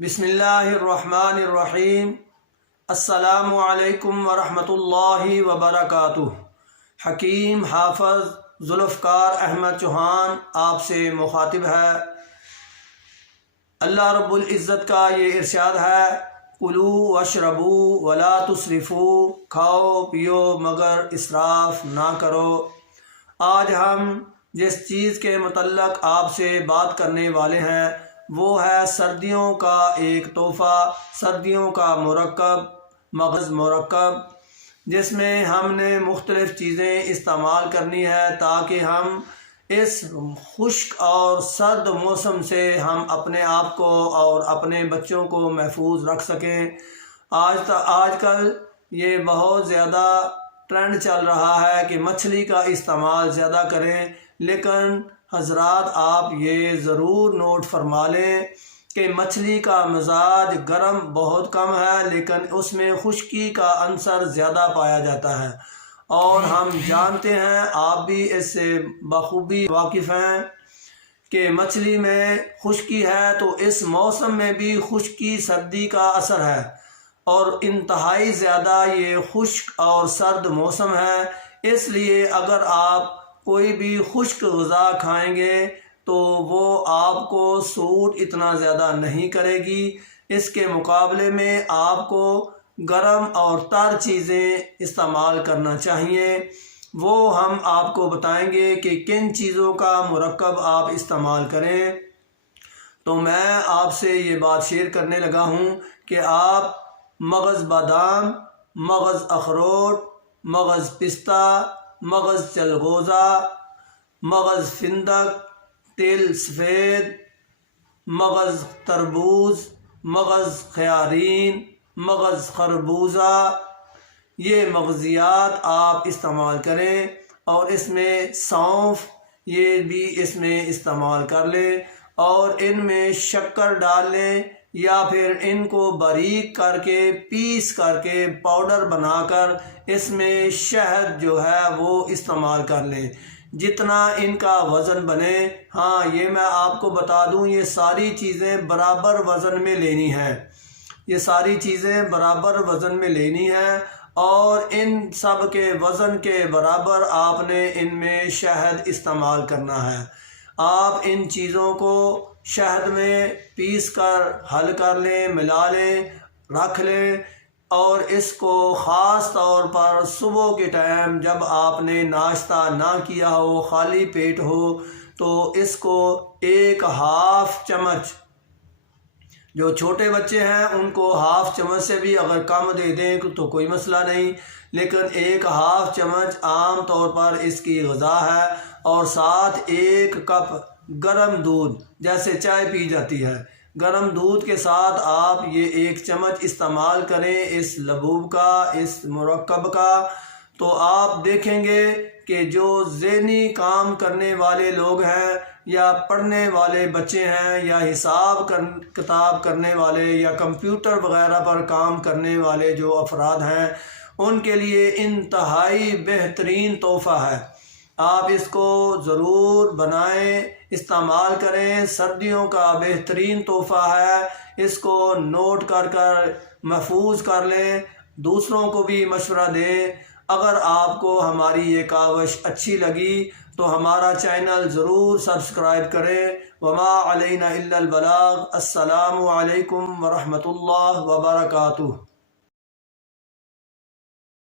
بسم اللہ الرحمن الرحیم۔ السلام علیکم ورحمۃ اللہ وبرکاتہ۔ حکیم حافظ ذوالفقار احمد چوہان آپ سے مخاطب ہے۔ اللہ رب العزت کا یہ ارشاد ہے، کلوا واشربوا ولا تسرفوا، کھاؤ پیو مگر اسراف نہ کرو۔ آج ہم جس چیز کے متعلق آپ سے بات کرنے والے ہیں وہ ہے سردیوں کا ایک تحفہ، سردیوں کا مغز مرکب، جس میں ہم نے مختلف چیزیں استعمال کرنی ہے تاکہ ہم اس خشک اور سرد موسم سے ہم اپنے آپ کو اور اپنے بچوں کو محفوظ رکھ سکیں۔ آج کل یہ بہت زیادہ ٹرینڈ چل رہا ہے کہ مچھلی کا استعمال زیادہ کریں، لیکن حضرات آپ یہ ضرور نوٹ فرما لیں کہ مچھلی کا مزاج گرم بہت کم ہے، لیکن اس میں خشکی کا عنصر زیادہ پایا جاتا ہے، اور ہم جانتے ہیں، آپ بھی اس سے بخوبی واقف ہیں کہ مچھلی میں خشکی ہے تو اس موسم میں بھی خشکی سردی کا اثر ہے، اور انتہائی زیادہ یہ خشک اور سرد موسم ہے۔ اس لیے اگر آپ کوئی بھی خشک غذا کھائیں گے تو وہ آپ کو سوٹ اتنا زیادہ نہیں کرے گی۔ اس کے مقابلے میں آپ کو گرم اور تر چیزیں استعمال کرنا چاہیے۔ وہ ہم آپ کو بتائیں گے کہ کن چیزوں کا مرکب آپ استعمال کریں۔ تو میں آپ سے یہ بات شیئر کرنے لگا ہوں کہ آپ مغز بادام، مغز اخروٹ، مغز پستہ، مغز چلغوزہ، مغز فندق، تل سفید، مغز تربوز، مغز خیارین، مغز خربوزہ، یہ مغزیات آپ استعمال کریں، اور اس میں سونف یہ بھی اس میں استعمال کر لیں، اور ان میں شکر ڈال لیں یا پھر ان کو باریک کر کے پیس کر کے پاؤڈر بنا کر اس میں شہد جو ہے وہ استعمال کر لیں، جتنا ان کا وزن بنے۔ ہاں یہ میں آپ کو بتا دوں، یہ ساری چیزیں برابر وزن میں لینی ہے، یہ ساری چیزیں برابر وزن میں لینی ہے، اور ان سب کے وزن کے برابر آپ نے ان میں شہد استعمال کرنا ہے۔ آپ ان چیزوں کو شہد میں پیس کر حل کر لیں، ملا لیں، رکھ لیں، اور اس کو خاص طور پر صبح کے ٹائم جب آپ نے ناشتہ نہ کیا ہو، خالی پیٹ ہو، تو اس کو ایک ہاف چمچ، جو چھوٹے بچے ہیں ان کو ہاف چمچ سے بھی اگر کم دے دیں تو کوئی مسئلہ نہیں، لیکن ایک ہاف چمچ عام طور پر اس کی غذا ہے، اور ساتھ ایک کپ گرم دودھ، جیسے چائے پی جاتی ہے، گرم دودھ کے ساتھ آپ یہ ایک چمچ استعمال کریں اس لبوب کا، اس مرکب کا، تو آپ دیکھیں گے کہ جو ذہنی کام کرنے والے لوگ ہیں یا پڑھنے والے بچے ہیں یا حساب کتاب کرنے والے یا کمپیوٹر وغیرہ پر کام کرنے والے جو افراد ہیں، ان کے لیے انتہائی بہترین تحفہ ہے۔ آپ اس کو ضرور بنائیں، استعمال کریں، سردیوں کا بہترین تحفہ ہے۔ اس کو نوٹ کر محفوظ کر لیں، دوسروں کو بھی مشورہ دیں۔ اگر آپ کو ہماری یہ کاوش اچھی لگی تو ہمارا چینل ضرور سبسکرائب کریں۔ وما علینا الا البلاغ۔ السلام علیکم ورحمۃ اللہ وبرکاتہ۔